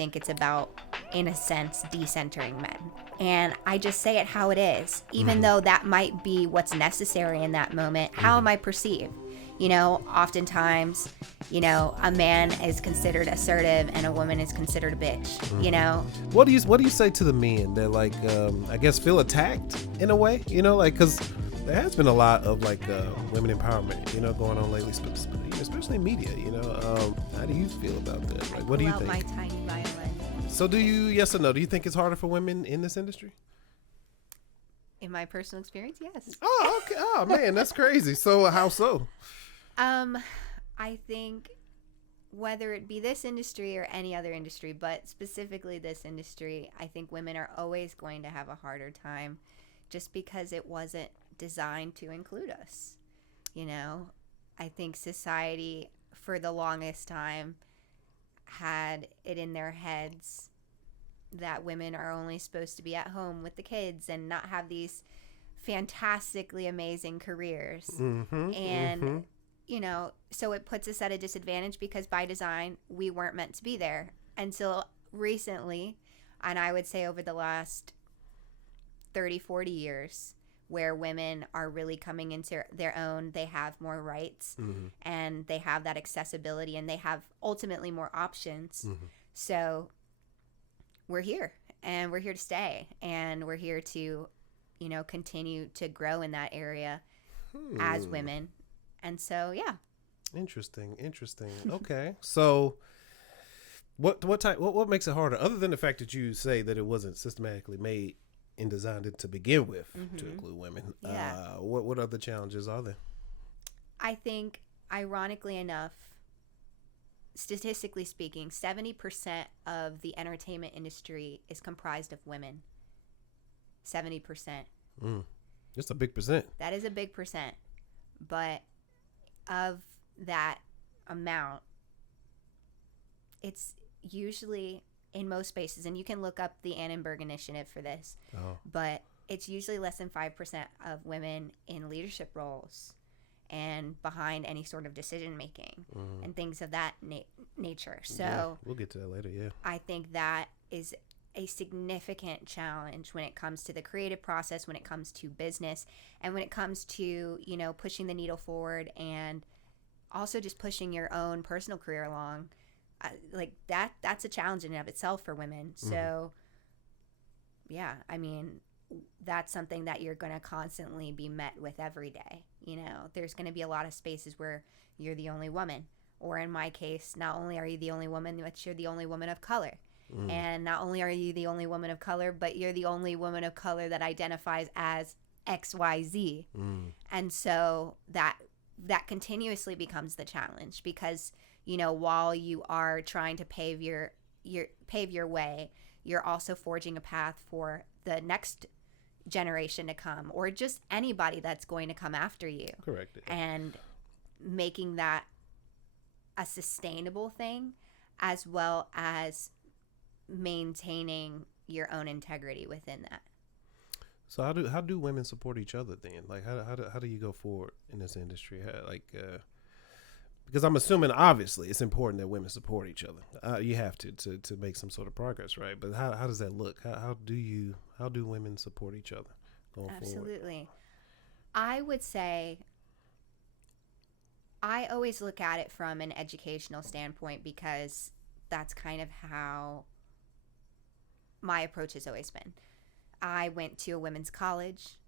think it's about, in a sense, decentering men. And I just say it how it is, even though that might be what's necessary in that moment. How am I perceived? Oftentimes, a man is considered assertive and a woman is considered a bitch, What do you say to the men that like, I guess feel attacked in a way, cause there has been a lot of like, women empowerment, going on lately, especially in media, how do you feel about that? Like, what do you think? My tiny violin. So do you, yes or no, do you think it's harder for women in this industry? In my personal experience, yes. Oh, okay. Oh man, that's crazy. So how so? I think whether it be this industry or any other industry, but specifically this industry, I think women are always going to have a harder time just because it wasn't designed to include us. I think society for the longest time had it in their heads that women are only supposed to be at home with the kids and not have these fantastically amazing careers. And so it puts us at a disadvantage because by design we weren't meant to be there until recently, and I would say over the last 30-40 years, where women are really coming into their own. They have more rights and they have that accessibility and they have ultimately more options. So we're here and we're here to stay and we're here to, continue to grow in that area as women. And so, yeah. Interesting. Okay. So what makes it harder other than the fact that you say that it wasn't systematically made and designed it to begin with to include women? Yeah. What other challenges are there? I think, ironically enough, statistically speaking, 70% of the entertainment industry is comprised of women. 70%. That's a big percent. That is a big percent. But of that amount, it's usually in most spaces, and you can look up the Annenberg Initiative for this, but it's usually less than 5% of women in leadership roles and behind any sort of decision making and things of that nature. So yeah, we'll get to that later. Yeah, I think that is a significant challenge when it comes to the creative process, when it comes to business, and when it comes to, pushing the needle forward and also just pushing your own personal career along. Like that's a challenge in and of itself for women. So yeah, I mean, that's something that you're going to constantly be met with every day. There's going to be a lot of spaces where you're the only woman, or in my case, not only are you the only woman, but you're the only woman of color. And not only are you the only woman of color, but you're the only woman of color that identifies as XYZ. And so that continuously becomes the challenge because, while you are trying to pave your way, you're also forging a path for the next generation to come, or just anybody that's going to come after you. Correct. And making that a sustainable thing, as well as maintaining your own integrity within that. So how do women support each other then? Like how do you go forward in this industry? Because I'm assuming obviously it's important that women support each other. You have to make some sort of progress, right? But how does that look? How do women support each other going Absolutely. forward? I would say I always look at it from an educational standpoint because that's kind of how my approach has always been. I went to a women's college.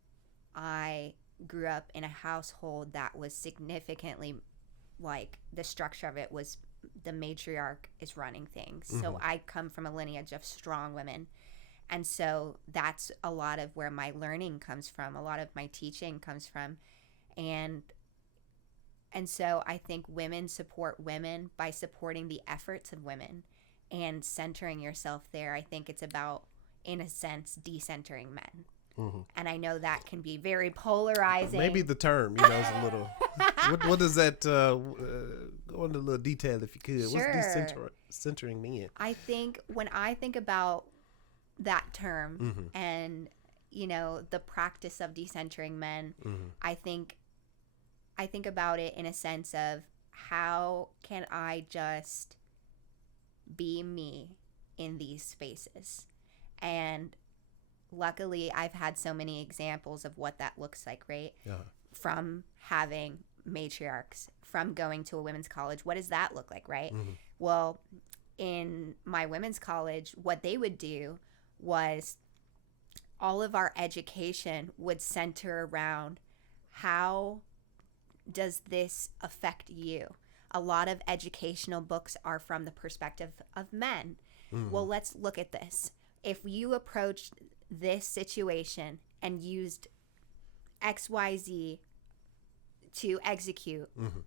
I grew up in a household that was significantly, like, the structure of it was the matriarch is running things. So I come from a lineage of strong women. And so that's a lot of where my learning comes from. A lot of my teaching comes from. And so I think women support women by supporting the efforts of women and centering yourself there. I think it's about, in a sense, decentering men. And I know that can be very polarizing. Maybe the term, is a little. what does that? Go into a little detail if you could. Sure. What's decentering men? I think when I think about that term and the practice of decentering men, I think about it in a sense of how can I just be me in these spaces. And luckily, I've had so many examples of what that looks like, right? Yeah. From having matriarchs, from going to a women's college. What does that look like, right? Mm-hmm. Well, in my women's college, what they would do was all of our education would center around how does this affect you? A lot of educational books are from the perspective of men. Mm-hmm. Well, let's look at this. If you approached this situation and used XYZ to execute, Mm-hmm.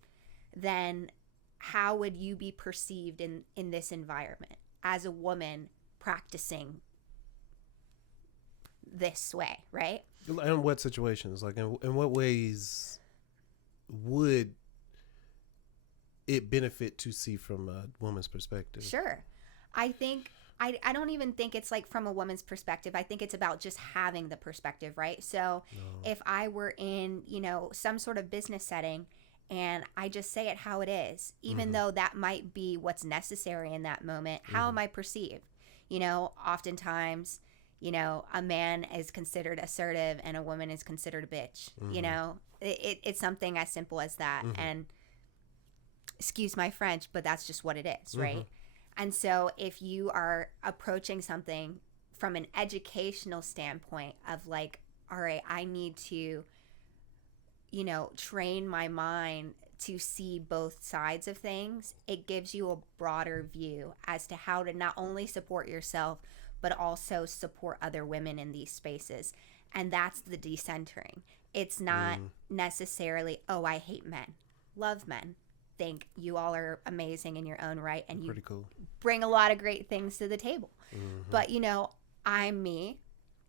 then how would you be perceived in this environment as a woman practicing this way, right? In what situations? Like, in what ways would it benefit to see from a woman's perspective? Sure. I think I don't even think it's like from a woman's perspective. I think it's about just having the perspective, right? So if I were in, some sort of business setting and I just say it how it is, even though that might be what's necessary in that moment, how am I perceived? Oftentimes, a man is considered assertive and a woman is considered a bitch. It's something as simple as that. And excuse my French, but that's just what it is, right? And so if you are approaching something from an educational standpoint of like, all right, I need to, train my mind to see both sides of things, it gives you a broader view as to how to not only support yourself, but also support other women in these spaces. And that's the decentering. It's not necessarily, oh, I hate men. Love men. Think you all are amazing in your own right, and you Pretty cool. bring a lot of great things to the table. But I'm me.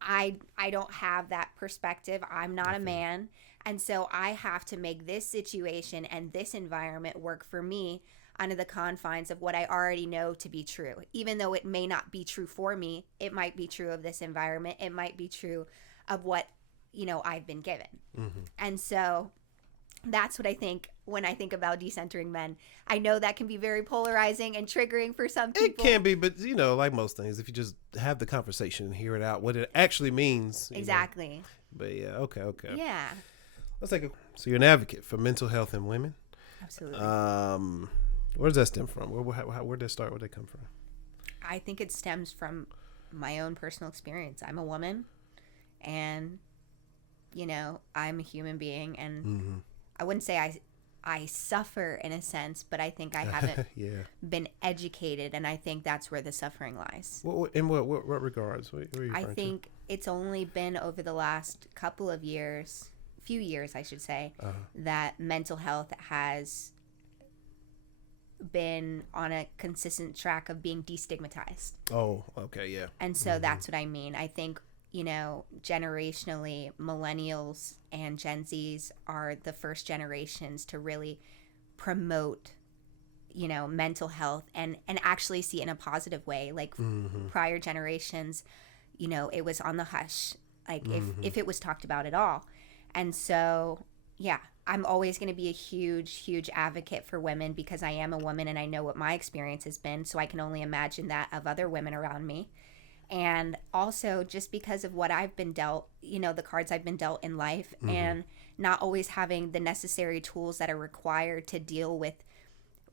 I don't have that perspective. I'm not a man, and so I have to make this situation and this environment work for me under the confines of what I already know to be true. Even though it may not be true for me, it might be true of this environment. It might be true of what I've been given. And so that's what I think when I think about decentering men. I know that can be very polarizing and triggering for some people. It can be, but like most things, if you just have the conversation and hear it out, what it actually means. Exactly. But yeah, okay. Yeah. Let's take so you're an advocate for mental health in women. Absolutely. Where does that stem from? Where did it start? Where did it come from? I think it stems from my own personal experience. I'm a woman, and I'm a human being, and I wouldn't say I suffer in a sense, but I think I haven't been educated, and I think that's where the suffering lies. In what regards? What are you I referring think to? it's only been over the last few years, I should say, that mental health has been on a consistent track of being destigmatized. Oh, okay, yeah. And so that's what I mean. I think generationally, millennials and Gen Zs are the first generations to really promote, mental health and actually see it in a positive way. Like prior generations, it was on the hush, like if it was talked about at all. And so, yeah, I'm always going to be a huge, huge advocate for women because I am a woman and I know what my experience has been. So I can only imagine that of other women around me. And also just because of what I've been dealt, the cards I've been dealt in life and not always having the necessary tools that are required to deal with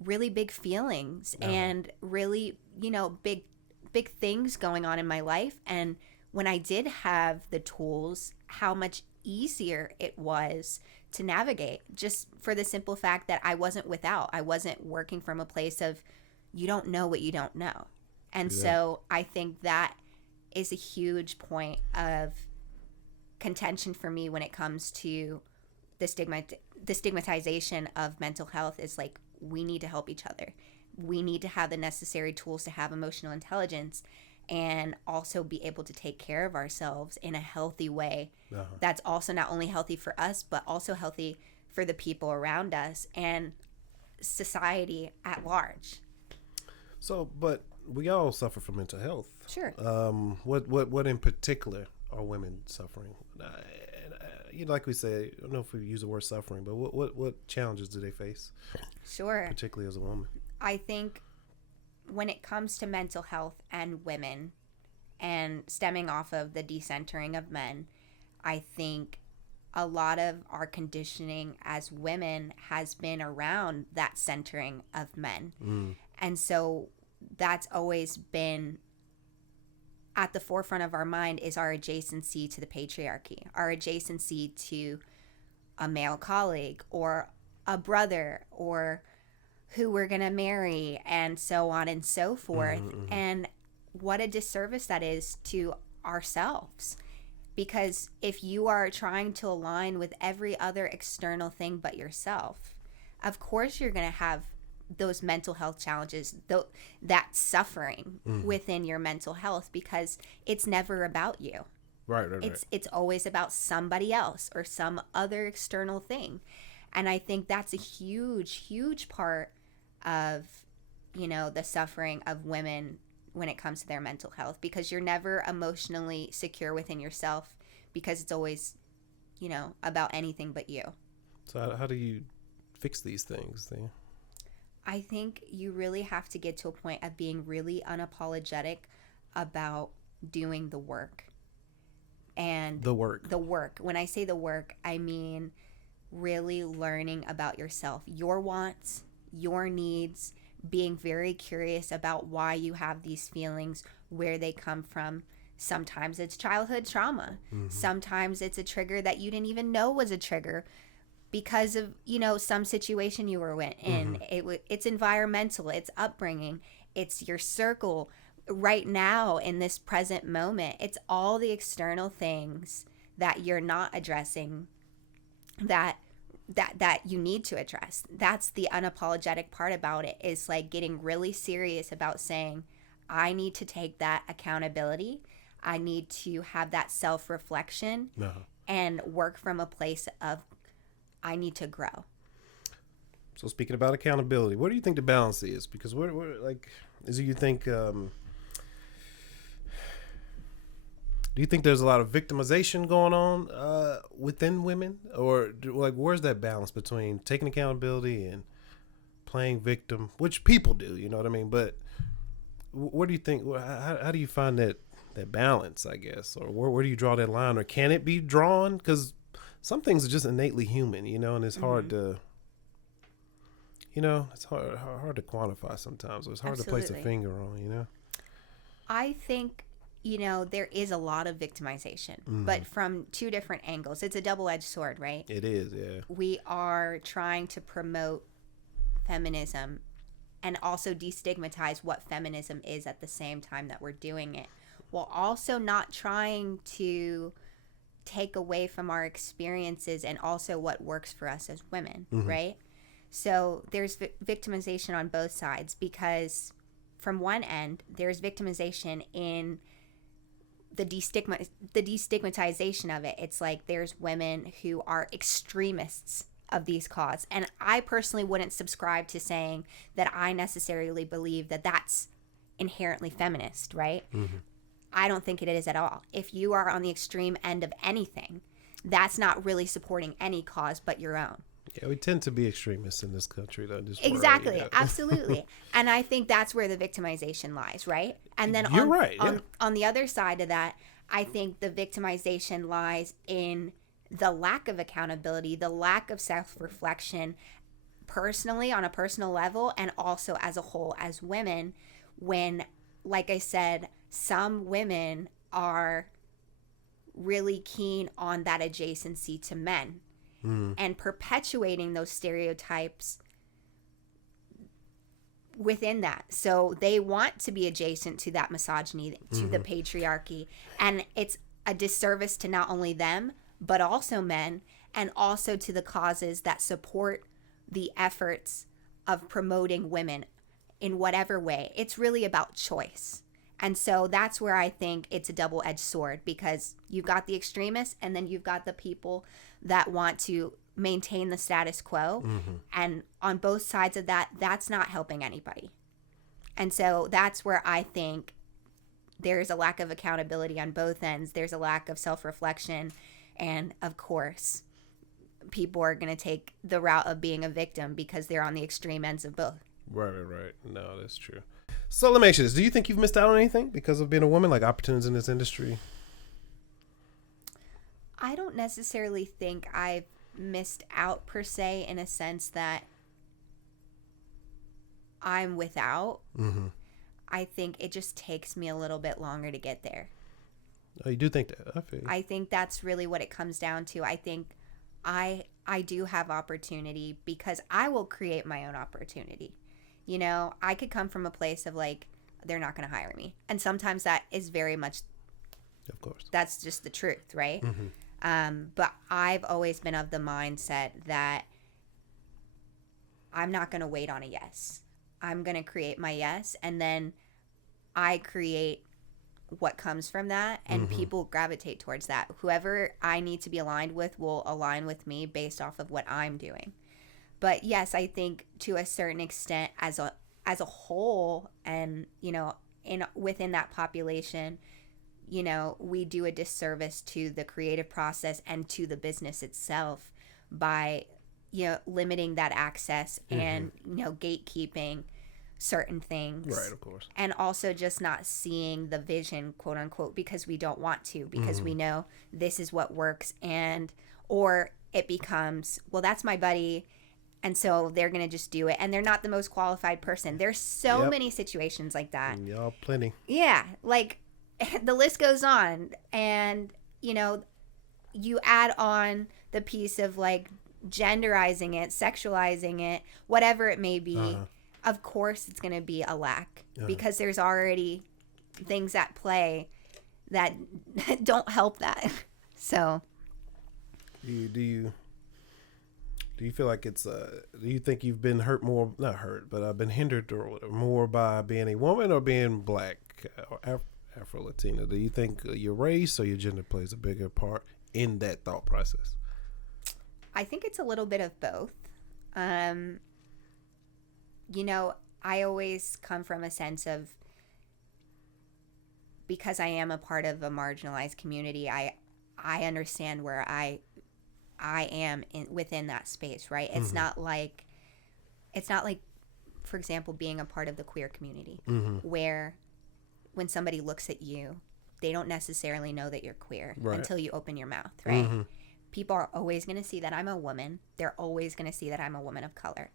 really big feelings and really, big things going on in my life. And when I did have the tools, how much easier it was to navigate, just for the simple fact that I wasn't working from a place of you don't know what you don't know. And so I think that is a huge point of contention for me when it comes to the stigmatization of mental health is like, we need to help each other. We need to have the necessary tools to have emotional intelligence and also be able to take care of ourselves in a healthy way. That's also not only healthy for us, but also healthy for the people around us and society at large. So, but we all suffer from mental health. Sure. What in particular are women suffering? Like we say, I don't know if we use the word suffering, but what challenges do they face? Sure. Particularly as a woman. I think when it comes to mental health and women, and stemming off of the decentering of men, I think a lot of our conditioning as women has been around that centering of men. And so that's always been at the forefront of our mind, is our adjacency to the patriarchy, our adjacency to a male colleague or a brother or who we're going to marry, and so on and so forth. And what a disservice that is to ourselves. Because if you are trying to align with every other external thing but yourself, of course you're going to have those mental health challenges, that suffering within your mental health, because it's never about you. Right. It's always about somebody else or some other external thing. And I think that's a huge part of, the suffering of women when it comes to their mental health, because you're never emotionally secure within yourself, because it's always, about anything but you. So how do you fix these things then? I think you really have to get to a point of being really unapologetic about doing the work. And the work. When I say the work, I mean really learning about yourself, your wants, your needs, being very curious about why you have these feelings, where they come from. Sometimes it's childhood trauma. Sometimes it's a trigger that you didn't even know was a trigger because of, some situation you were in. It's environmental, it's upbringing, it's your circle right now in this present moment. It's all the external things that you're not addressing that you need to address. That's the unapologetic part about it, is like getting really serious about saying, I need to take that accountability. I need to have that self-reflection and work from a place of, I need to grow. So speaking about accountability, what do you think the balance is? Because we're like, do you think there's a lot of victimization going on within women, or where's that balance between taking accountability and playing victim, which people do, you know what I mean? But what do you think? How do you find that balance, I guess, or where do you draw that line, or can it be drawn? Because some things are just innately human, and it's hard to, it's hard to quantify sometimes. So it's hard to place a finger on, I think, there is a lot of victimization, but from two different angles. It's a double-edged sword, right? It is, yeah. We are trying to promote feminism and also destigmatize what feminism is at the same time that we're doing it, while also not trying to take away from our experiences and also what works for us as women, right? So there's victimization on both sides, because from one end, there's victimization in the destigmatization of it. It's like there's women who are extremists of these causes. And I personally wouldn't subscribe to saying that I necessarily believe that that's inherently feminist, right? I don't think it is at all. If you are on the extreme end of anything, that's not really supporting any cause but your own. Yeah, we tend to be extremists in this country, though. Exactly, absolutely. And I think that's where the victimization lies, right? And then on the other side of that, I think the victimization lies in the lack of accountability, the lack of self-reflection, personally, on a personal level, and also as a whole as women, when, like I said, some women are really keen on that adjacency to men and perpetuating those stereotypes within that. So they want to be adjacent to that misogyny, to the patriarchy. And it's a disservice to not only them, but also men, and also to the causes that support the efforts of promoting women in whatever way. It's really about choice. And so that's where I think it's a double-edged sword, because you've got the extremists and then you've got the people that want to maintain the status quo. And on both sides of that, that's not helping anybody. And so that's where I think there's a lack of accountability on both ends. There's a lack of self-reflection. And of course, people are going to take the route of being a victim because they're on the extreme ends of both. Right. No, that's true. So let me ask you this: do you think you've missed out on anything because of being a woman, like opportunities in this industry? I don't necessarily think I've missed out per se in a sense that I'm without. Mm-hmm. I think it just takes me a little bit longer to get there. Oh, you do think that? I feel you. I think that's really what it comes down to. I think I do have opportunity because I will create my own opportunity. You know, I could come from a place of like they're not going to hire me. And sometimes that is very much, Of course. that's just the truth, right? Mm-hmm. But I've always been of the mindset that I'm not going to wait on a yes. I'm going to create my yes, and then I create what comes from that, and people gravitate towards that. Whoever I need to be aligned with will align with me based off of what I'm doing. But yes, I think to a certain extent as a whole, and you know, in within that population, you know, we do a disservice to the creative process and to the business itself by, you know, limiting that access and, you know, gatekeeping certain things. Right, of course. And also just not seeing the vision, quote unquote, because we don't want to, because we know this is what works, and or it becomes, well, that's my buddy, and so they're going to just do it, and they're not the most qualified person. There's so many situations like that. And y'all plenty. Yeah, like the list goes on, and you know, you add on the piece of like genderizing it, sexualizing it, whatever it may be. Of course it's going to be a lack because there's already things at play that don't help that. So Do you feel like it's do you think you've been hurt more, not hurt, but been hindered or more by being a woman or being black or Afro-Latina? Do you think your race or your gender plays a bigger part in that thought process? I think it's a little bit of both. You know, I always come from a sense of, because I am a part of a marginalized community, I understand where I am within that space, right? It's not like, for example, being a part of the queer community, where when somebody looks at you, they don't necessarily know that you're queer until you open your mouth, right? People are always going to see that I'm a woman. They're always going to see that I'm a woman of color.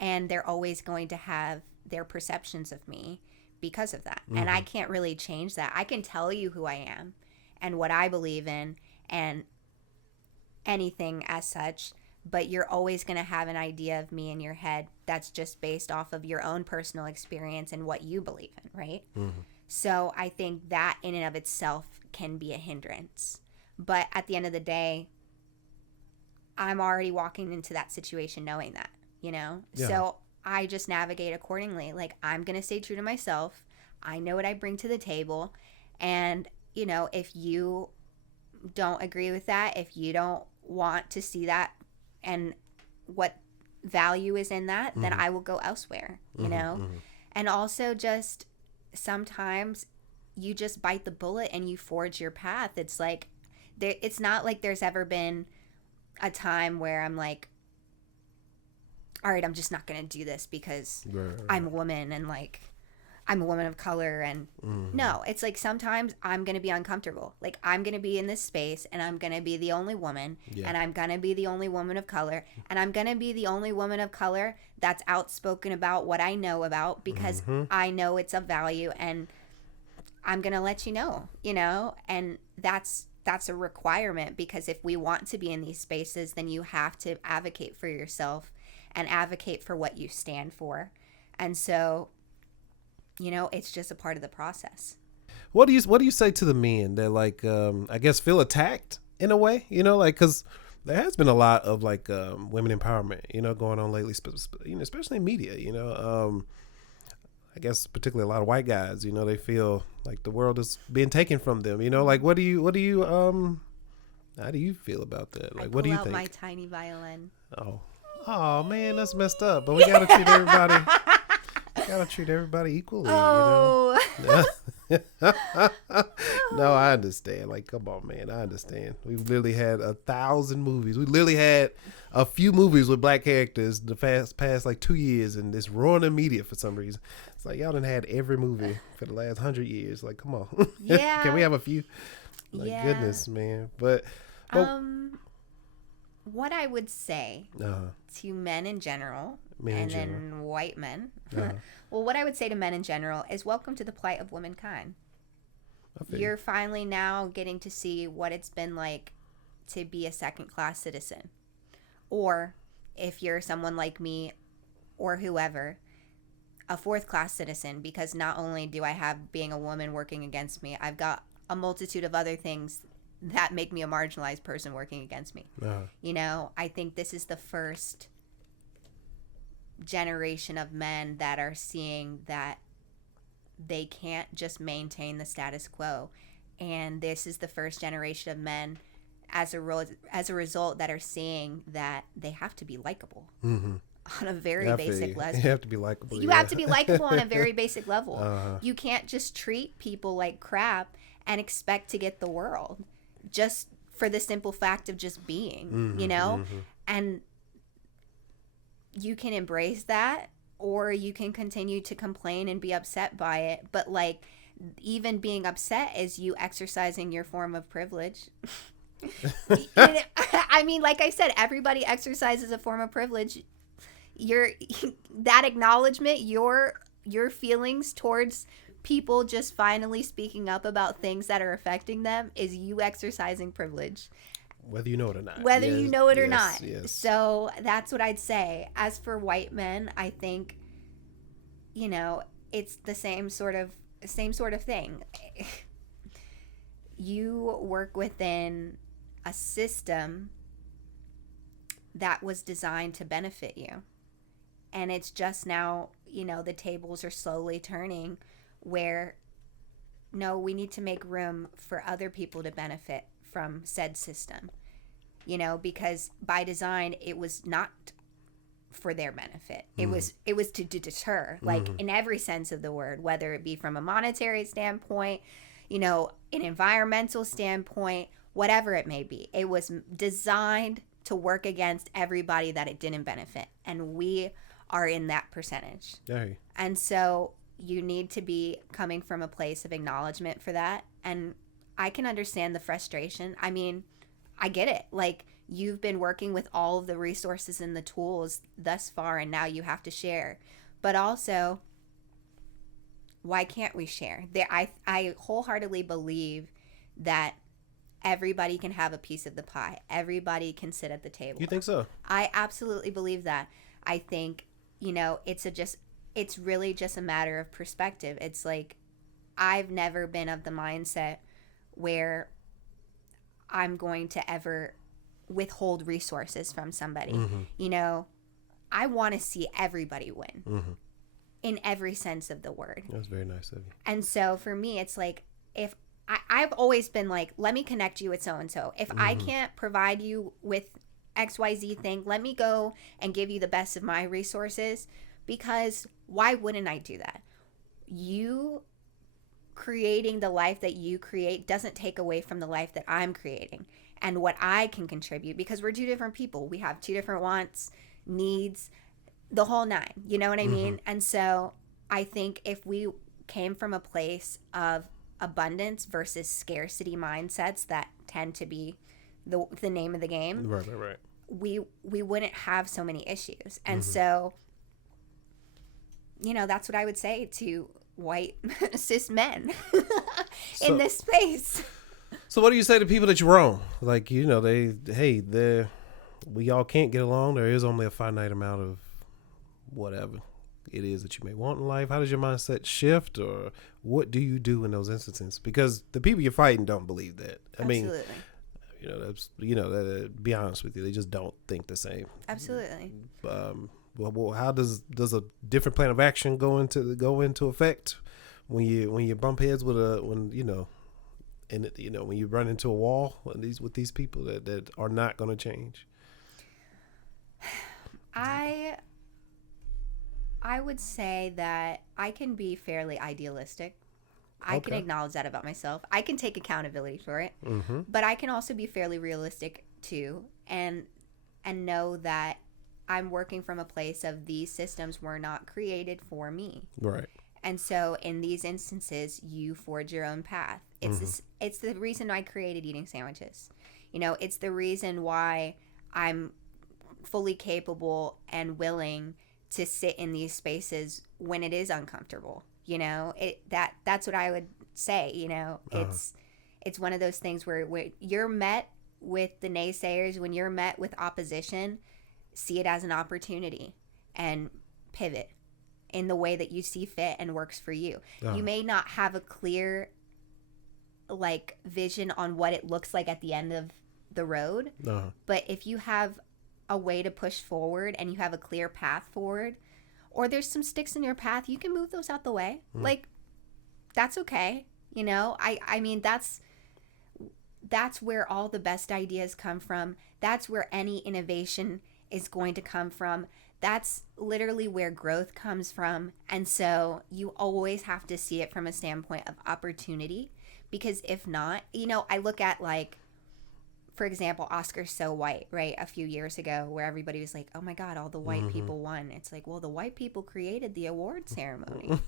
And they're always going to have their perceptions of me because of that. And I can't really change that. I can tell you who I am and what I believe in and anything as such, but you're always going to have an idea of me in your head that's just based off of your own personal experience and what you believe in, right? So I think that in and of itself can be a hindrance. But at the end of the day, I'm already walking into that situation knowing that, you know? Yeah. So I just navigate accordingly. Like, I'm going to stay true to myself. I know what I bring to the table. And, you know, if you don't agree with that, if you don't want to see that and what value is in that, then I will go elsewhere, you know? And also just sometimes you just bite the bullet and you forge your path. It's like, it's not like there's ever been a time where I'm like, all right, I'm just not going to do this because I'm a woman and like I'm a woman of color. And no, it's like sometimes I'm going to be uncomfortable. Like, I'm going to be in this space and I'm going to be the only woman and I'm going to be the only woman of color, and I'm going to be the only woman of color that's outspoken about what I know about because I know it's of value, and I'm going to let you know, you know, and that's a requirement, because if we want to be in these spaces, then you have to advocate for yourself and advocate for what you stand for. And so, you know, it's just a part of the process. What do you say to the men that like I guess feel attacked in a way, you know, like, because there has been a lot of like women empowerment, you know, going on lately, you know, especially in media, you know. I guess particularly a lot of white guys, you know, they feel like the world is being taken from them, you know. Like, what do you how do you feel about that? Like, what do you think? I pull out my tiny violin. Oh man, that's messed up. But we gotta treat everybody. Equally. Oh. You know? No, I understand. Like, come on, man. I understand. We've literally had 1,000 movies. We literally had a few movies with black characters the past like 2 years, and it's ruining media for some reason. It's like y'all done had every movie for the last 100 years. Like, come on, can we Yeah. have a few? Like, Yeah. goodness, man. But Um, what I would say uh, to men in general, men in and general. then white men, Uh, well, what I would say to men in general is welcome to the plight of womankind. I feel you. You're finally now getting to see what it's been like to be a second class citizen. Or if you're someone like me or whoever, a fourth class citizen, because not only do I have being a woman working against me, I've got a multitude of other things that make me a marginalized person working against me. You know, I think this is the first generation of men that are seeing that they can't just maintain the status quo. And this is the first generation of men as a result that are seeing that they have to be likable Mm-hmm. on a very I feel basic you. level. You have to be likable. You have to be likable on a very basic level. Uh-huh. You can't just treat people like crap and expect to get the world just for the simple fact of just being, Mm-hmm, you know? mm-hmm. And you can embrace that or you can continue to complain and be upset by it. But like, even being upset is you exercising your form of privilege. I mean, like I said, everybody exercises a form of privilege. Your that acknowledgement, your feelings towards people just finally speaking up about things that are affecting them is you exercising privilege, Whether you know it or not. whether you know it or yes, not. Yes. So that's what I'd say. As for white men, I think, you know, it's the same sort of thing. You work within a system that was designed to benefit you. And it's just now, you know, the tables are slowly turning where no, we need to make room for other people to benefit from said system. You know, because by design it was not for their benefit. It was to deter, like in every sense of the word, whether it be from a monetary standpoint, you know, an environmental standpoint, whatever it may be. It was designed to work against everybody that it didn't benefit. And we are in that percentage. Hey. And so you need to be coming from a place of acknowledgement for that. And I can understand the frustration. I mean, I get it. Like, you've been working with all of the resources and the tools thus far, and now you have to share. But also, why can't we share? I wholeheartedly believe that everybody can have a piece of the pie. Everybody can sit at the table. You think so? I absolutely believe that. I think, you know, it's really just a matter of perspective. It's like, I've never been of the mindset where I'm going to ever withhold resources from somebody. Mm-hmm. You know, I want to see everybody win Mm-hmm. in every sense of the word. That's very nice of you. And so for me, it's like, if I've always been like, let me connect you with so-and-so. If I can't provide you with XYZ thing, let me go and give you the best of my resources, because why wouldn't I do that? You creating the life that you create doesn't take away from the life that I'm creating and what I can contribute, because we're two different people. We have two different wants, needs, the whole nine. You know what I mean? And so I think if we came from a place of abundance versus scarcity mindsets that tend to be the name of the game, Right. we wouldn't have so many issues. And so, you know, that's what I would say to white cis men in this space. So what do you say to people that you're wrong? Like, you know, we all can't get along. There is only a finite amount of whatever it is that you may want in life. How does your mindset shift, or what do you do in those instances? Because the people you're fighting don't believe that. I mean, be honest with you, they just don't think the same. Absolutely. Well, how does a different plan of action go into effect when you bump heads with when you run into a wall with these people that are not going to change? I would say that I can be fairly idealistic. I can acknowledge that about myself. I can take accountability for it. Mm-hmm. But I can also be fairly realistic too, and know that I'm working from a place of these systems were not created for me. Right. And so in these instances, you forge your own path. It's the reason I created eating sandwiches. You know, it's the reason why I'm fully capable and willing to sit in these spaces when it is uncomfortable. You know, that's what I would say. You know, it's one of those things where you're met with the naysayers, when you're met with opposition, see it as an opportunity and pivot in the way that you see fit and works for you. You may not have a clear like vision on what it looks like at the end of the road, but if you have a way to push forward and you have a clear path forward, or there's some sticks in your path, you can move those out the way. Like, that's okay. You know, I mean, that's where all the best ideas come from. That's where any innovation is going to come from. That's literally where growth comes from. And so you always have to see it from a standpoint of opportunity, because if not, you know, I look at, like, for example, Oscar's So White, right? A few years ago, where everybody was like, oh my God, all the white people won. It's like, well, the white people created the award ceremony.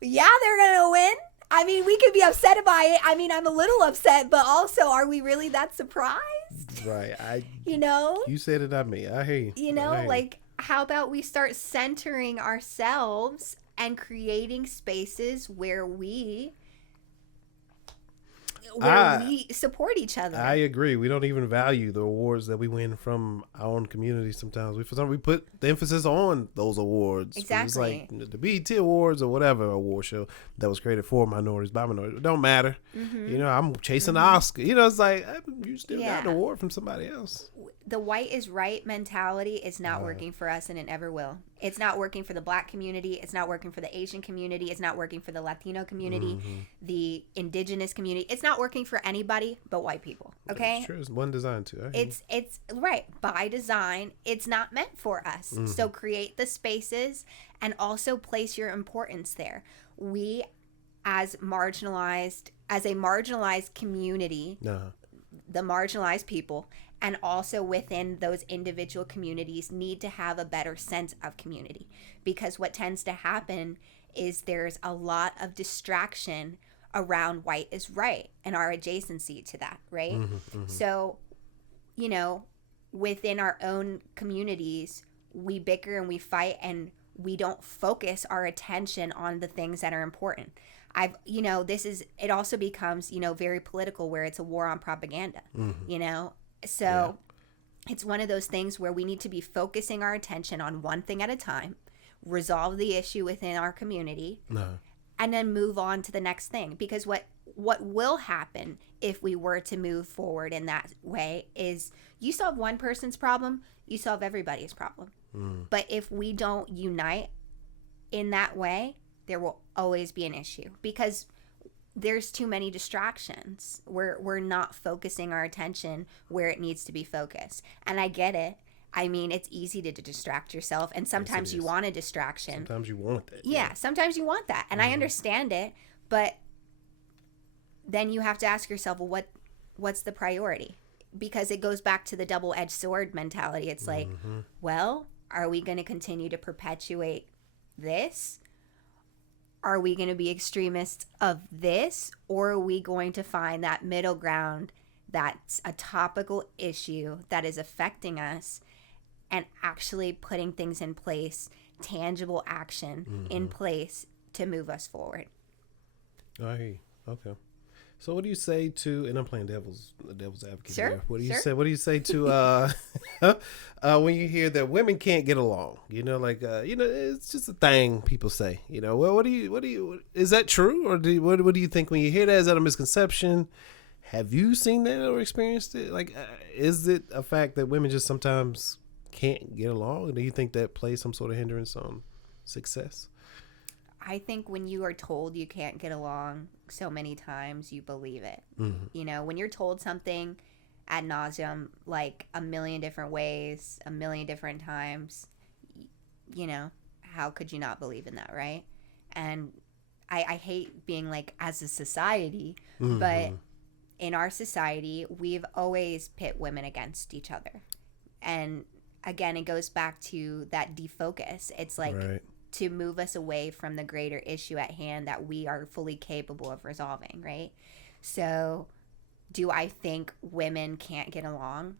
Yeah, they're going to win. I mean, we could be upset about it. I mean, I'm a little upset, but also, are we really that surprised? Right. You know? You said it, not me. I hear you. You know, like, how about we start centering ourselves and creating spaces where we support each other. I agree. We don't even value the awards that we win from our own community. Sometimes we put the emphasis on those awards. Exactly. It's like the BET Awards or whatever award show that was created for minorities by minorities. It don't matter. You know, I'm chasing the Oscar. You know, it's like, you still got an award from somebody else. The white is right mentality is not working for us, and it never will. It's not working for the Black community. It's not working for the Asian community. It's not working for the Latino community, the indigenous community. It's not working for anybody but white people. Okay? Sure, it's one design too. It's right, by design. It's not meant for us. So create the spaces and also place your importance there. We, as a marginalized community, the marginalized people, and also within those individual communities, need to have a better sense of community, because what tends to happen is there's a lot of distraction around white is right and our adjacency to that, right? So, you know, within our own communities, we bicker and we fight, and we don't focus our attention on the things that are important. It also becomes, you know, very political, where it's a war on propaganda, you know? So it's one of those things where we need to be focusing our attention on one thing at a time, resolve the issue within our community, and then move on to the next thing. Because what will happen if we were to move forward in that way is, you solve one person's problem, you solve everybody's problem. But if we don't unite in that way, there will always be an issue, because there's too many distractions. We're not focusing our attention where it needs to be focused. And I get it. I mean, it's easy to distract yourself, and sometimes you want a distraction. Sometimes you want that. Yeah, sometimes you want that, and I understand it. But then you have to ask yourself, well, what's the priority? Because it goes back to the double-edged sword mentality. It's like, well, are we going to continue to perpetuate this? Are we going to be extremists of this, or are we going to find that middle ground that's a topical issue that is affecting us, and actually putting things in place, tangible action in place to move us forward? I hear you. Okay. So what do you say to, and I'm playing devil's advocate here. What do you say to when you hear that women can't get along? You know, like you know, it's just a thing people say. You know, well, what do you is that true, or what do you think when you hear that? Is that a misconception? Have you seen that or experienced it? Like, is it a fact that women just sometimes can't get along? Do you think that plays some sort of hindrance on success? I think when you are told you can't get along so many times, you believe it. You know, when you're told something ad nauseum, like a million different ways, a million different times, you know, how could you not believe in that, right? And I hate being like, as a society, but in our society, we've always pit women against each other. And again, it goes back to that defocus. It's like, to move us away from the greater issue at hand that we are fully capable of resolving, right? So, do I think women can't get along?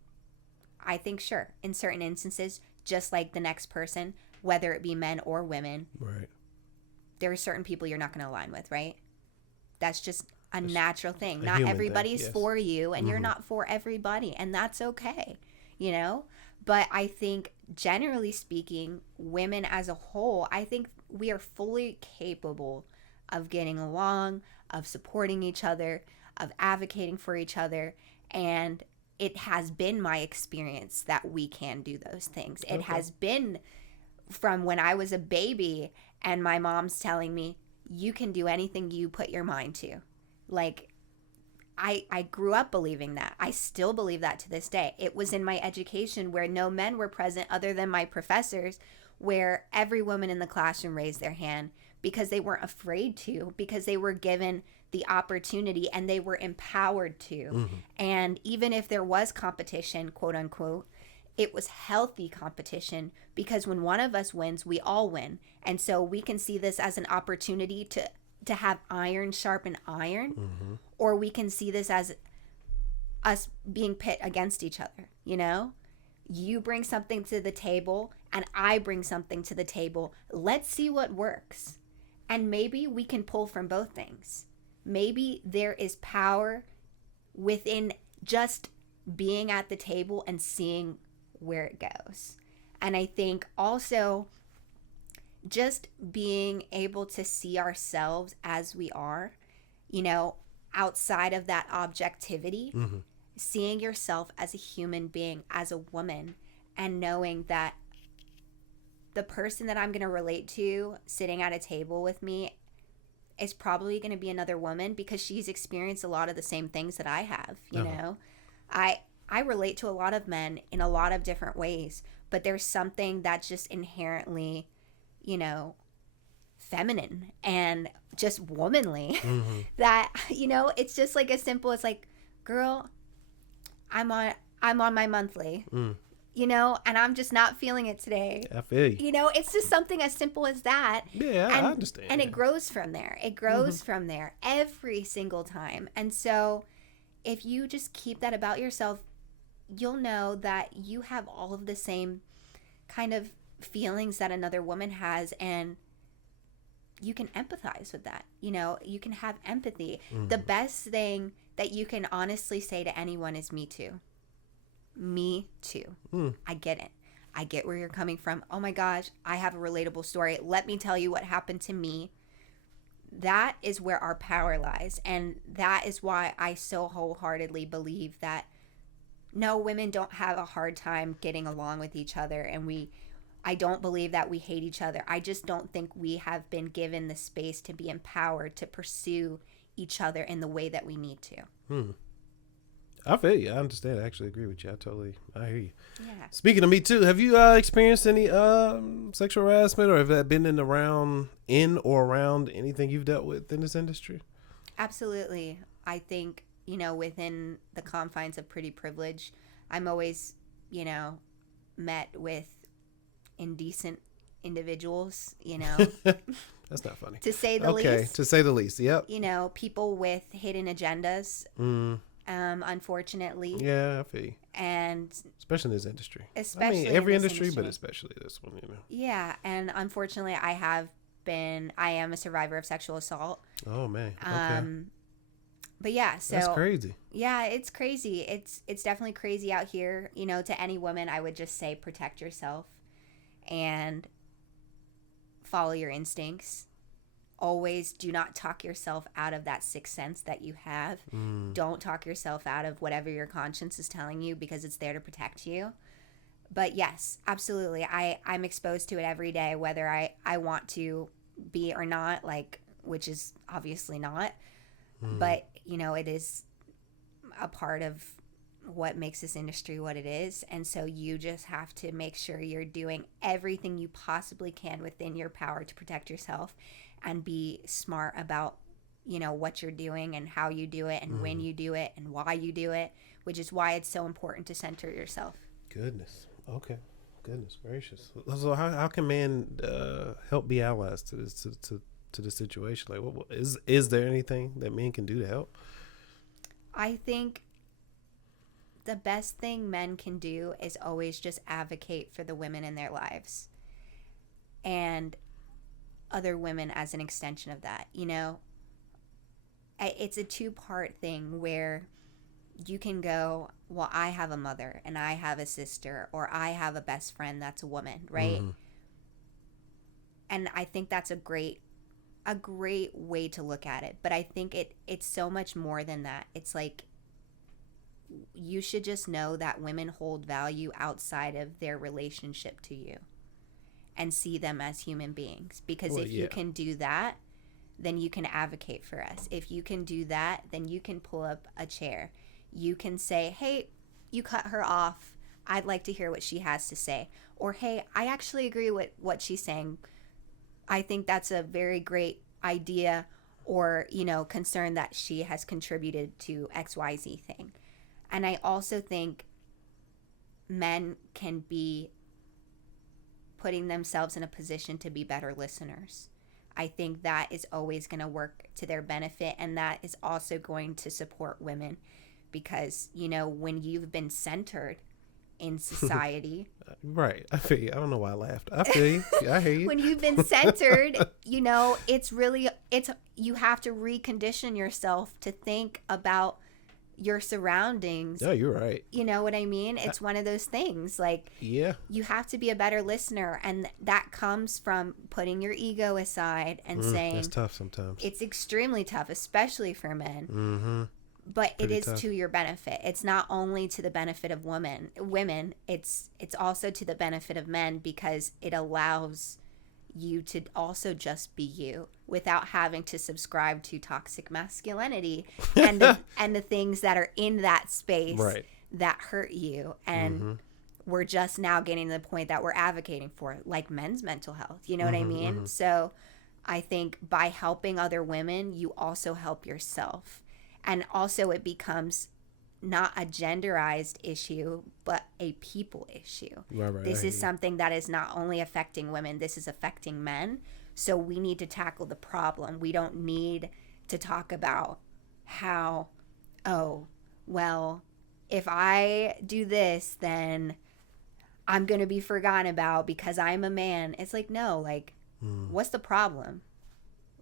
I think sure. In certain instances, just like the next person, whether it be men or women, Right. there are certain people you're not going to align with, right? That's just a natural thing. a Not human everybody's thing, yes. for you, and you're not for everybody, and that's okay, you know? But I think, generally speaking, women as a whole, I think we are fully capable of getting along, of supporting each other, of advocating for each other, and it has been my experience that we can do those things. It has been from when I was a baby and my mom's telling me, you can do anything you put your mind to. Like, I grew up believing that. I still believe that to this day. It was in my education where no men were present other than my professors, where every woman in the classroom raised their hand because they weren't afraid to, because they were given the opportunity and they were empowered to. And even if there was competition, quote unquote, it was healthy competition, because when one of us wins, we all win. And so we can see this as an opportunity to have iron sharpen iron, or we can see this as us being pit against each other, you know? You bring something to the table and I bring something to the table. Let's see what works. And maybe we can pull from both things. Maybe there is power within just being at the table and seeing where it goes. And I think also just being able to see ourselves as we are, you know, outside of that objectivity, seeing yourself as a human being, as a woman, and knowing that the person that I'm going to relate to sitting at a table with me is probably going to be another woman, because she's experienced a lot of the same things that I have, you know. I relate to a lot of men in a lot of different ways, but there's something that's just inherently, you know, feminine and just womanly that, you know, it's just like as simple as like, girl, I'm on my monthly, you know, and I'm just not feeling it today. I feel you. You know, it's just something as simple as that. Yeah, and, I understand. And it grows from there. It grows from there every single time. And so if you just keep that about yourself, you'll know that you have all of the same kind of feelings that another woman has, and you can empathize with that. You know, you can have empathy. The best thing that you can honestly say to anyone is me too. Me too. I get it. I get where you're coming from. Oh my gosh, I have a relatable story. Let me tell you what happened to me. That is where our power lies. And that is why I so wholeheartedly believe that no, women don't have a hard time getting along with each other. And I don't believe that we hate each other. I just don't think we have been given the space to be empowered to pursue each other in the way that we need to. I feel you. I understand. I actually agree with you. I hear you. Yeah. Speaking of me too, have you experienced any sexual harassment, or have that been in or around anything you've dealt with in this industry? Absolutely. I think, you know, within the confines of pretty privilege, I'm always, you know, met with indecent individuals, you know. That's not funny. To say the least. Okay, to say the least. Yep. You know, people with hidden agendas. Unfortunately. Yeah, I feel you. And especially in this industry. Especially I mean, every in this industry, but especially this one, you know. Yeah, and unfortunately, I am a survivor of sexual assault. Oh man. Okay. But yeah, so that's crazy. Yeah, it's crazy. It's definitely crazy out here. You know, to any woman, I would just say protect yourself and follow your instincts. Always do not talk yourself out of that sixth sense that you have. Don't talk yourself out of whatever your conscience is telling you, because it's there to protect you. But yes, absolutely. I'm exposed to it every day, whether I want to be or not, like, which is obviously not. But, you know, it is a part of what makes this industry what it is. And so you just have to make sure you're doing everything you possibly can within your power to protect yourself, and be smart about, you know, what you're doing and how you do it and when you do it and why you do it, which is why it's so important to center yourself. Goodness. Okay. Goodness gracious. So how can men help be allies to this to the situation? Like, what is there anything that men can do to help? I think the best thing men can do is always just advocate for the women in their lives and other women as an extension of that. It's a two-part thing where you can go, well, I have a mother and I have a sister, or I have a best friend that's a woman, right? Mm-hmm. And I think that's a great way to look at it. But I think it's so much more than that. It's like you should just know that women hold value outside of their relationship to you and see them as human beings. Because Well, if yeah. you can do that, then you can advocate for us. If you can do that, then you can pull up a chair. You can say, hey, you cut her off. I'd like to hear what she has to say. Or, hey, I actually agree with what she's saying. I think that's a very great idea or, concern that she has contributed to XYZ thing. And I also think men can be putting themselves in a position to be better listeners. I think that is always going to work to their benefit, and that is also going to support women because, when you've been centered in society, Right. I feel you. I don't know why I laughed. I feel you. I hear you. when you've been centered, it's you have to recondition yourself to think about your surroundings. Yeah, you're right. You know what I mean? It's one of those things. Like, Yeah. you have to be a better listener, and that comes from putting your ego aside and saying That's tough sometimes. it's extremely tough, especially for men. Mm-hmm. But it Pretty is tough. to your benefit. It's not only to the benefit of women. It's also to the benefit of men because it allows you to also just be you without having to subscribe to toxic masculinity and the things that are in that space Right. that hurt you. And we're just now getting to the point that we're advocating for, like men's mental health. You know what I mean? So I think by helping other women, you also help yourself. And also it becomes not a genderized issue, but a people issue. Right. This is something that is not only affecting women, this is affecting men. So we need to tackle the problem. We don't need to talk about how, oh, well, if I do this, then I'm going to be forgotten about because I'm a man. It's like, no, like, what's the problem?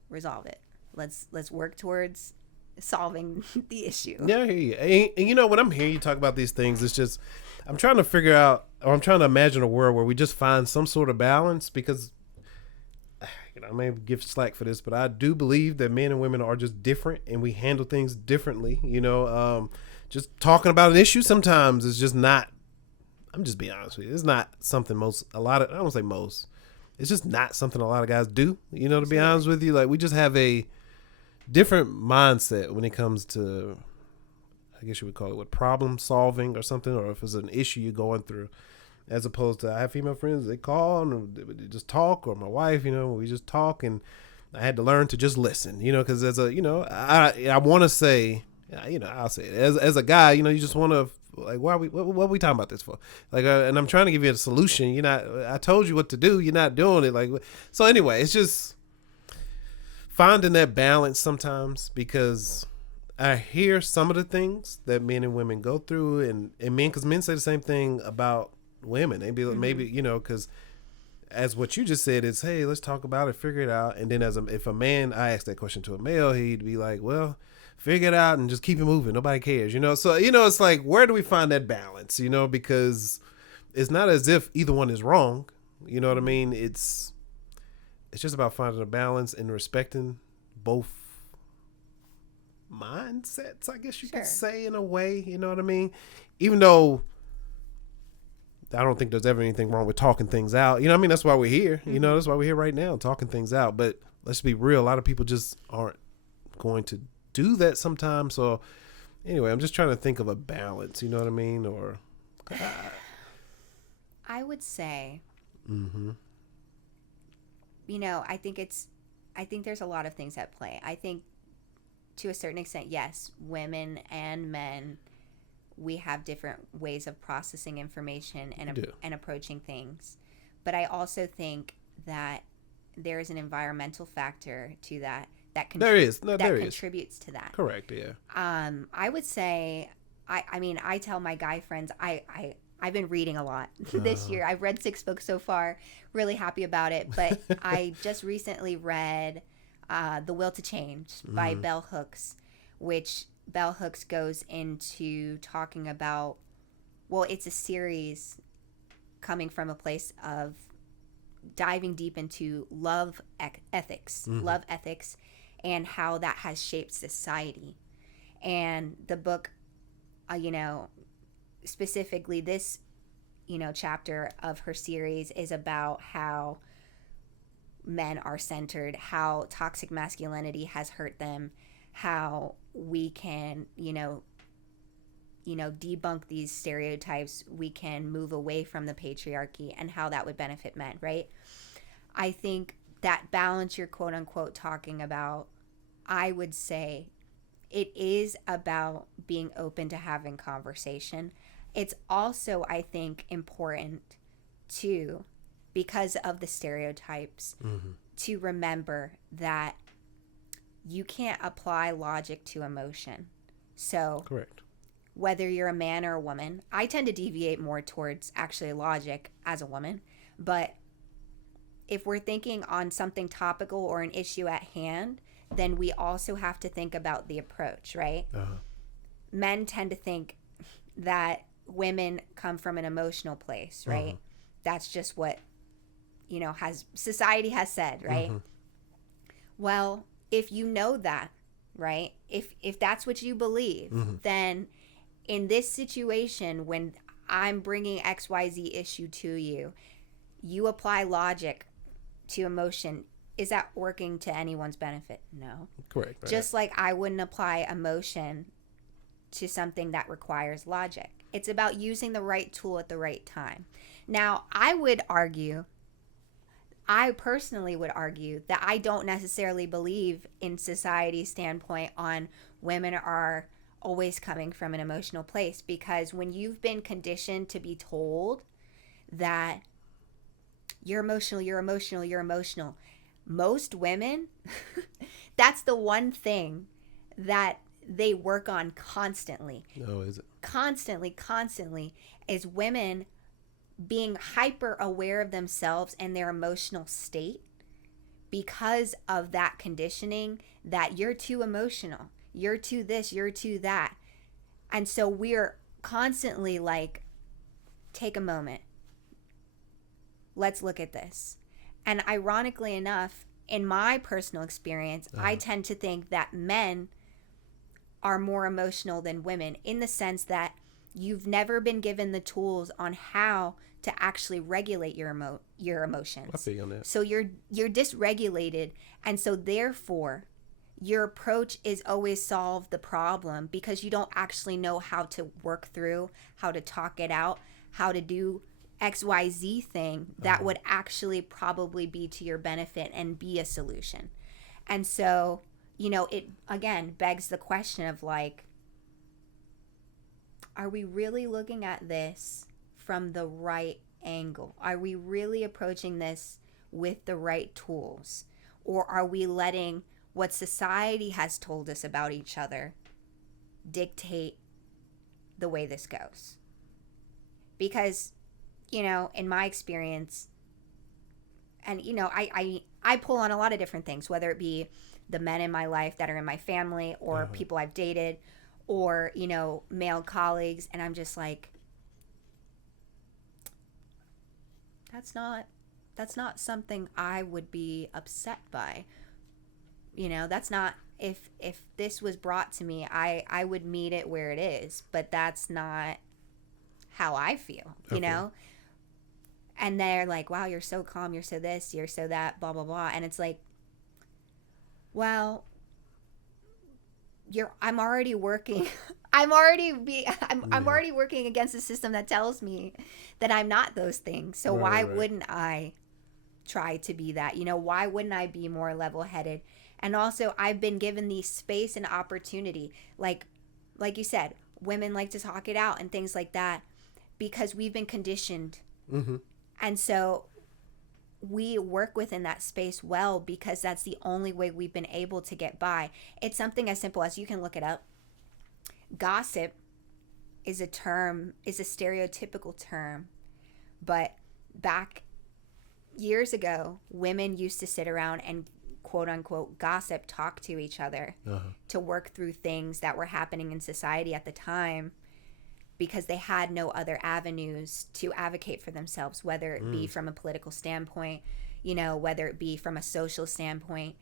Resolve it. Let's work towards solving the issue. Yeah, I hear you. And when I'm hearing you talk about these things, it's just I'm trying to figure out, or I'm trying to imagine a world where we just find some sort of balance because I may give slack for this, but I do believe that men and women are just different and we handle things differently. Just talking about an issue sometimes is just not. I'm just being honest with you. It's not something I don't say most. It's just not something a lot of guys do. To be honest with you, like we just have a different mindset when it comes to, I guess you would call it, problem solving or something, or if it's an issue you're going through, as opposed to I have female friends, they call and they just talk, or my wife, we just talk, and I had to learn to just listen, because I want to say, I'll say it as a guy, you just want to, like, what are we talking about this for? Like, and I'm trying to give you a solution. I told you what to do. You're not doing it. Like, so anyway, it's just finding that balance sometimes because I hear some of the things that men and women go through, and men, because men say the same thing about women. They be maybe because as what you just said is, hey, let's talk about it, figure it out, and then if a man, I asked that question to a male, he'd be like, well, figure it out and just keep it moving. Nobody cares, So it's like, where do we find that balance? Because it's not as if either one is wrong. You know what I mean? It's just about finding a balance and respecting both mindsets, I guess you could say, in a way. You know what I mean? Even though I don't think there's ever anything wrong with talking things out. That's why we're here. That's why we're here right now, talking things out. But let's be real. A lot of people just aren't going to do that sometimes. So anyway, I'm just trying to think of a balance. You know what I mean? Or I would say, I think there's a lot of things at play. I think to a certain extent, yes, women and men we have different ways of processing information We and do. and approaching things. But I also think that there is an environmental factor to that There is. No, that there is. contributes to that. Correct. Yeah. I would say, I mean, I tell my guy friends, I've been reading a lot this year. I've read 6 books so far. Really happy about it. But I just recently read The Will to Change by Bell Hooks, which Bell Hooks goes into talking about, well, it's a series coming from a place of diving deep into love ethics, and how that has shaped society. And the book, specifically this, chapter of her series is about how men are centered, how toxic masculinity has hurt them, how we can, debunk these stereotypes, we can move away from the patriarchy, and how that would benefit men, right? I think that balance you're quote unquote talking about, I would say it is about being open to having conversation. It's also, I think, important too, because of the stereotypes, to remember that you can't apply logic to emotion. So, Correct. whether you're a man or a woman, I tend to deviate more towards actually logic as a woman. But if we're thinking on something topical or an issue at hand, then we also have to think about the approach, right? Men tend to think that women come from an emotional place, right? That's just what, society has said, right? Well, if you know that, right? If that's what you believe, then in this situation, when I'm bringing XYZ issue to you, you apply logic to emotion. Is that working to anyone's benefit? No. Correct. Right. Just like I wouldn't apply emotion to something that requires logic. It's about using the right tool at the right time. Now, I personally would argue that I don't necessarily believe in society's standpoint on women are always coming from an emotional place, because when you've been conditioned to be told that you're emotional, most women, that's the one thing that they work on constantly. No, is it? Constantly, is women being hyper aware of themselves and their emotional state because of that conditioning that you're too emotional, you're too this, you're too that. And so we're constantly like, take a moment. Let's look at this. And ironically enough, in my personal experience, I tend to think that men are more emotional than women, in the sense that you've never been given the tools on how to actually regulate your emotions. I feel you on that. So you're dysregulated, and so therefore your approach is always solve the problem, because you don't actually know how to work through, how to talk it out, how to do XYZ thing that would actually probably be to your benefit and be a solution. And so, it again begs the question of like, are we really looking at this from the right angle? Are we really approaching this with the right tools? Or are we letting what society has told us about each other dictate the way this goes? Because, in my experience, and, I pull on a lot of different things, whether it be the men in my life that are in my family, or people I've dated, or, male colleagues. And I'm just like, that's not something I would be upset by. That's not, if this was brought to me, I would meet it where it is, but that's not how I feel, And they're like, wow, you're so calm, you're so this, you're so that, blah, blah, blah. And it's like, well, I'm already working. I'm already working against a system that tells me that I'm not those things. So why wouldn't I try to be that? Why wouldn't I be more level-headed? And also, I've been given the space and opportunity. Like you said, women like to talk it out and things like that because we've been conditioned. Mm-hmm. And so we work within that space well because that's the only way we've been able to get by. It's something as simple as, you can look it up. Gossip is a stereotypical term, but back years ago, women used to sit around and quote unquote gossip, talk to each other to work through things that were happening in society at the time, because they had no other avenues to advocate for themselves, whether it be from a political standpoint, whether it be from a social standpoint.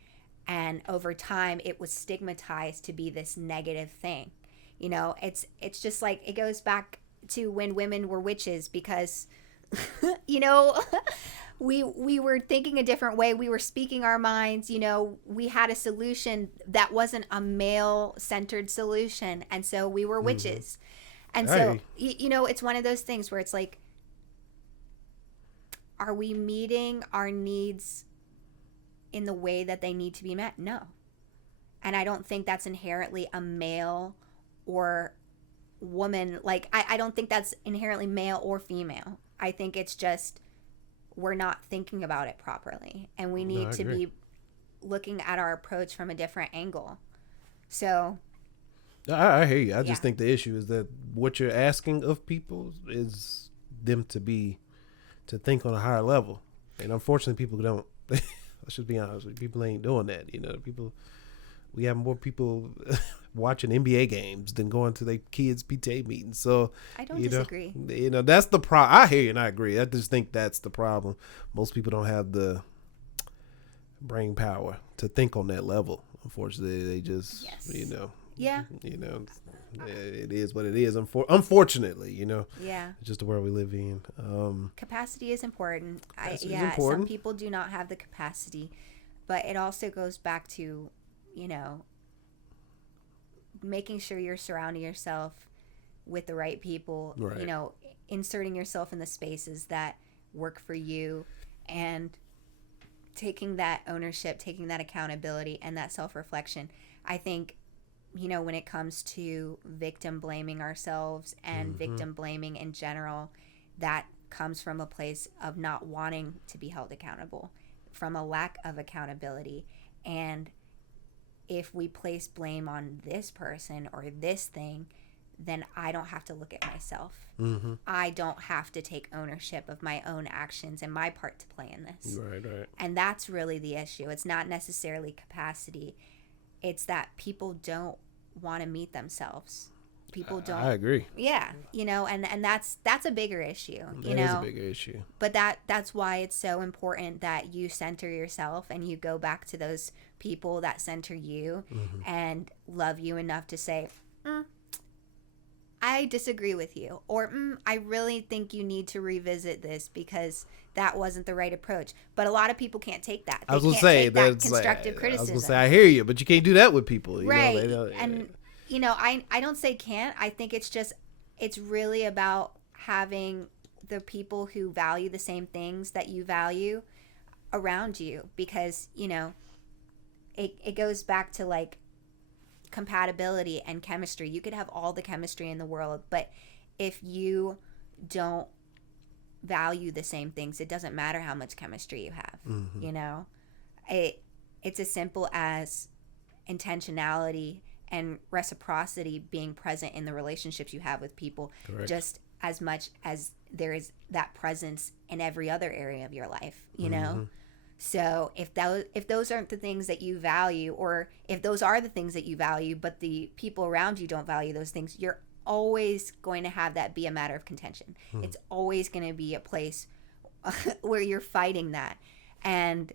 And over time, it was stigmatized to be this negative thing. It's just like, it goes back to when women were witches, because we were thinking a different way, we were speaking our minds, we had a solution that wasn't a male centered solution, and so we were witches. And so it's one of those things where it's like, are we meeting our needs in the way that they need to be met? No. And I don't think that's inherently a male or woman. Like, I don't think that's inherently male or female. I think it's just, we're not thinking about it properly, and we need to be looking at our approach from a different angle. So I hear you. I just think the issue is that what you're asking of people is them to think on a higher level, and unfortunately people don't. Let's just be honest with you, people ain't doing that. We have more people watching NBA games than going to their kids' PTA meetings. So I don't disagree. That's the problem. I hear you and I agree. I just think that's the problem. Most people don't have the brain power to think on that level. Unfortunately, they just, Yeah. It is what it is. Unfortunately, Yeah. It's just the world we live in. Capacity is important. Important. Some people do not have the capacity, but it also goes back to, making sure you're surrounding yourself with the right people, right. Inserting yourself in the spaces that work for you, and taking that ownership, taking that accountability and that self-reflection. I think, when it comes to victim blaming ourselves and victim blaming in general, that comes from a place of not wanting to be held accountable, from a lack of accountability. And if we place blame on this person or this thing, then I don't have to look at myself. I don't have to take ownership of my own actions and my part to play in this. Right. And that's really the issue. It's not necessarily capacity. It's that people don't want to meet themselves. People don't. I agree. Yeah, and that's a bigger issue. That is a bigger issue. But that's why it's so important that you center yourself and you go back to those people that center you and love you enough to say, I disagree with you, or I really think you need to revisit this because that wasn't the right approach. But a lot of people can't take that. They can't take that constructive criticism. I was gonna say, I hear you, but you can't do that with people, right? And I don't say can't. I think it's really about having the people who value the same things that you value around you, because it goes back to like compatibility and chemistry. You could have all the chemistry in the world, but if you don't value the same things, it doesn't matter how much chemistry you have. It's as simple as intentionality and reciprocity being present in the relationships you have with people. Correct. Just as much as there is that presence in every other area of your life, So if those aren't the things that you value, or if those are the things that you value, but the people around you don't value those things, you're always going to have that be a matter of contention. It's always going to be a place where you're fighting that. And,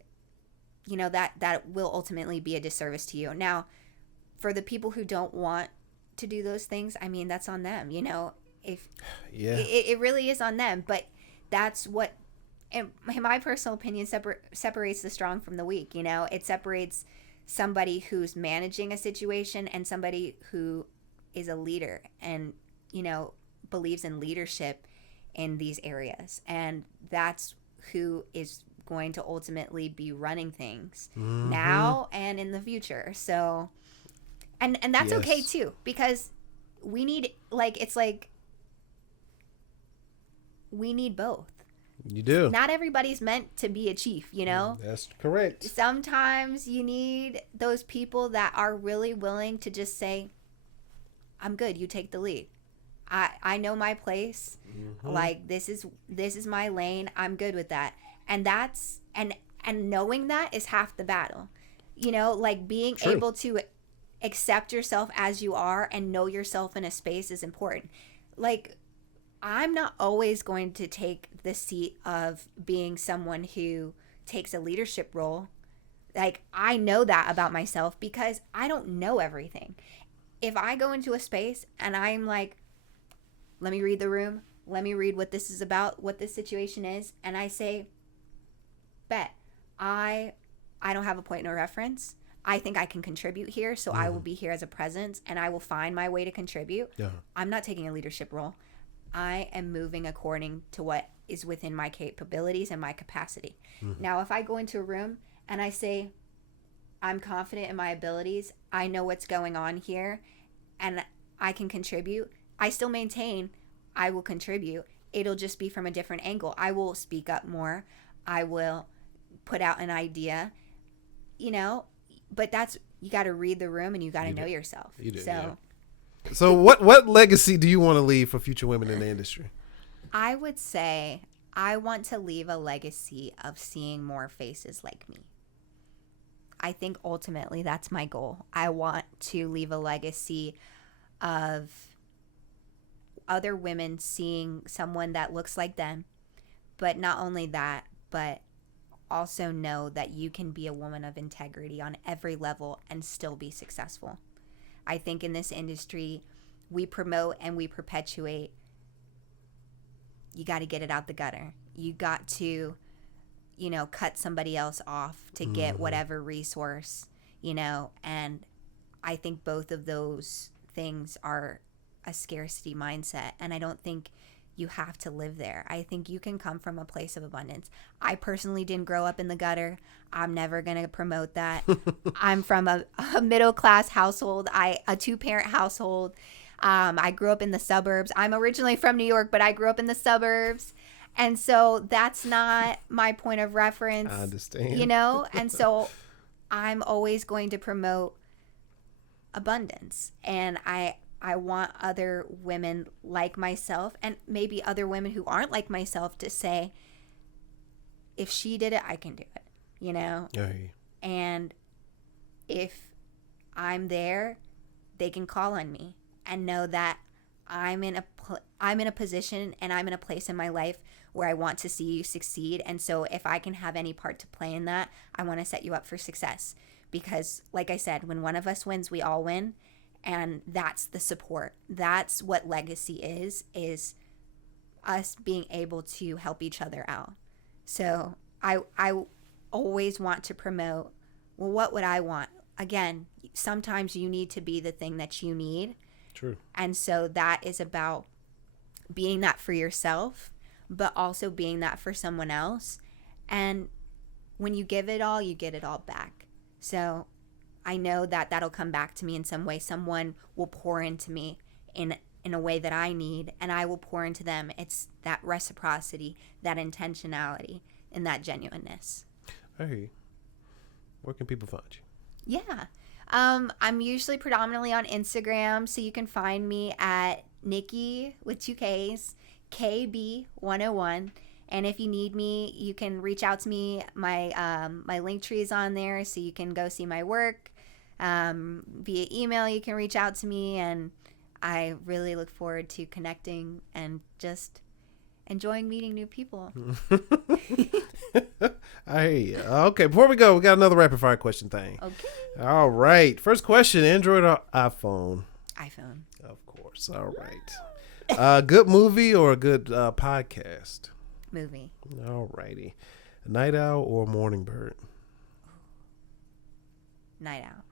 that will ultimately be a disservice to you. Now, for the people who don't want to do those things, I mean, that's on them, it really is on them. But that's what, in my personal opinion, separates the strong from the weak. It separates somebody who's managing a situation and somebody who is a leader and believes in leadership in these areas, and that's who is going to ultimately be running things now and in the future. So and that's okay too, because we need, like, it's like we need both. You do. Not everybody's meant to be a chief, you know? That's correct. Sometimes you need those people that are really willing to just say, I'm good, you take the lead. I know my place. Mm-hmm. Like, this is my lane. I'm good with that. And that's and knowing that is half the battle. You know, like being True. able to accept yourself as you are and know yourself in a space is important. Like, I'm not always going to take the seat of being someone who takes a leadership role. Like, I know that about myself because I don't know everything. If I go into a space and I'm like, let me read the room, let me read what this is about, what this situation is, and I say, bet, I don't have a point of reference. I think I can contribute here, so I will be here as a presence and I will find my way to contribute. Yeah. I'm not taking a leadership role. I am moving according to what is within my capabilities and my capacity. Now, if I go into a room and I say, I'm confident in my abilities, I know what's going on here, and I can contribute, I still maintain I will contribute. It'll just be from a different angle. I will speak up more. I will put out an idea, you know, but that's, you got to read the room and you got to know yourself. You do, so yeah. So what legacy do you want to leave for future women in the industry? I would say I want to leave a legacy of seeing more faces like me. I think ultimately that's my goal. I want to leave a legacy of other women seeing someone that looks like them, but not only that, but also know that you can be a woman of integrity on every level and still be successful. I think in this industry, we promote and we perpetuate, you got to get it out the gutter. You got to, you know, cut somebody else off to get whatever resource, you know, and I think both of those things are a scarcity mindset, and I don't think you have to live there. I think you can come from a place of abundance. I personally didn't grow up in the gutter. I'm never going to promote that. I'm from a middle-class household, a two-parent household. I grew up in the suburbs. I'm originally from New York, but I grew up in the suburbs. And so that's not my point of reference. I understand. You know? And so I'm always going to promote abundance. And I want other women like myself, and maybe other women who aren't like myself, to say, if she did it, I can do it, you know? Hey. And if I'm there, they can call on me and know that I'm in a position and I'm in a place in my life where I want to see you succeed. And so if I can have any part to play in that, I want to set you up for success. Because like I said, when one of us wins, we all win. And that's the support. That's what legacy is us being able to help each other out. So I always want to promote, well, what would I want? Again, sometimes you need to be the thing that you need. True. And so that is about being that for yourself, but also being that for someone else. And when you give it all, you get it all back. So I know that that'll come back to me in some way. Someone will pour into me in a way that I need, and I will pour into them. It's that reciprocity, that intentionality, and that genuineness. Hey, where can people find you? Yeah. I'm usually predominantly on Instagram, so you can find me at Nikki with 2 Ks, KB101. And if you need me, you can reach out to me. My link tree is on there, so you can go see my work. Via email, you can reach out to me, and I really look forward to connecting and just enjoying meeting new people. I hear you. Okay, before we go, we got another rapid fire question thing. Okay. All right. First question, Android or iPhone? iPhone. Of course. All right. Good movie or a good podcast? Movie. All righty. A night owl or morning bird? Night owl.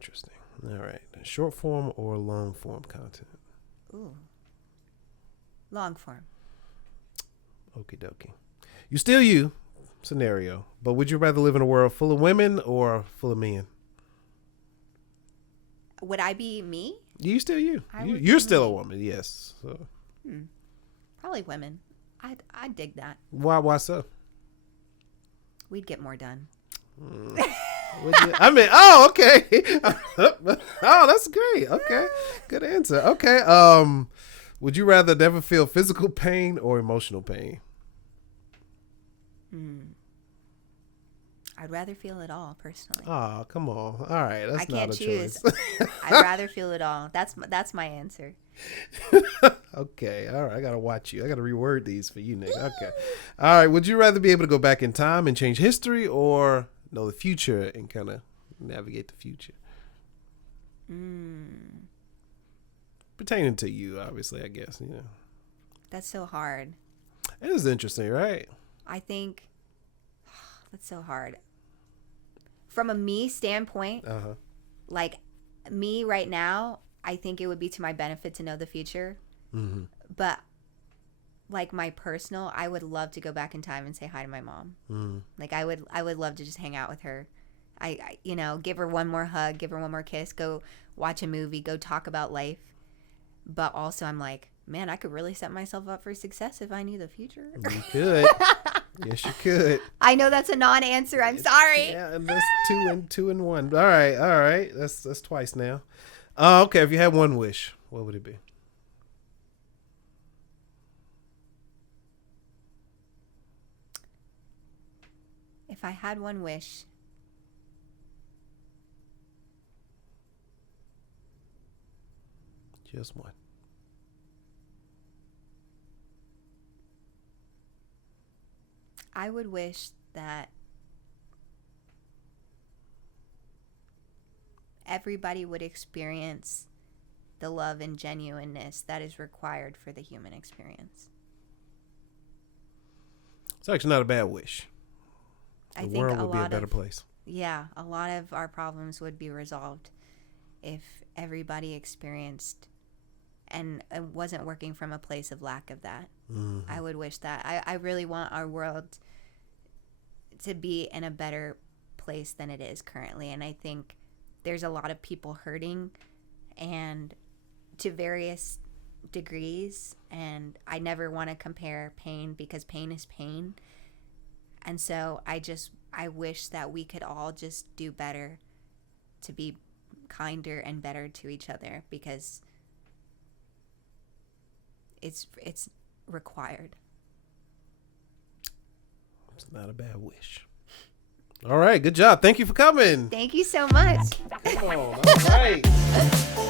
Interesting. All right. Short form or long form content? Ooh. Long form. Okie dokie. You still you scenario, but would you rather live in a world full of women or full of men? Would I be me? You still you. I would You're be still a me. woman, yes. So Probably women. I'd dig that. why so? We'd get more done. I mean, oh, okay. Oh, that's great. Okay, good answer. Okay. Would you rather never feel physical pain or emotional pain? I'd rather feel it all, personally. Oh, come on. All right, that's I can't not a choose. choice. I'd rather feel it all. That's my answer. Okay, all right. I gotta watch you. I gotta reword these for you, Nick. Okay. All right. Would you rather be able to go back in time and change history, or know the future and kind of navigate the future? Pertaining to you, obviously. I guess That's so hard. it is interesting, right? I think that's so hard. From a me standpoint, like me right now, I think it would be to my benefit to know the future. But like my personal, I would love to go back in time and say hi to my mom. Like I would love to just hang out with her. I give her one more hug, give her one more kiss, go watch a movie, go talk about life. But also I'm like, man, I could really set myself up for success if I knew the future. You could. Yes, you could. I know that's a non-answer. I'm sorry. Yeah, and that's two and one. All right. That's twice now. Okay, if you had one wish, what would it be? If I had one wish, Just one. I would wish that everybody would experience the love and genuineness that is required for the human experience. It's actually not a bad wish. I The think world a would be a lot better of place. a lot of our problems would be resolved if everybody experienced and wasn't working from a place of lack of that. I would wish that. I really want our world to be in a better place than it is currently. And I think there's a lot of people hurting and to various degrees. And I never want to compare pain because pain is pain. And so I wish that we could all just do better to be kinder and better to each other because it's required. It's not a bad wish. All right, good job. Thank you for coming. Thank you so much. Come on. All right.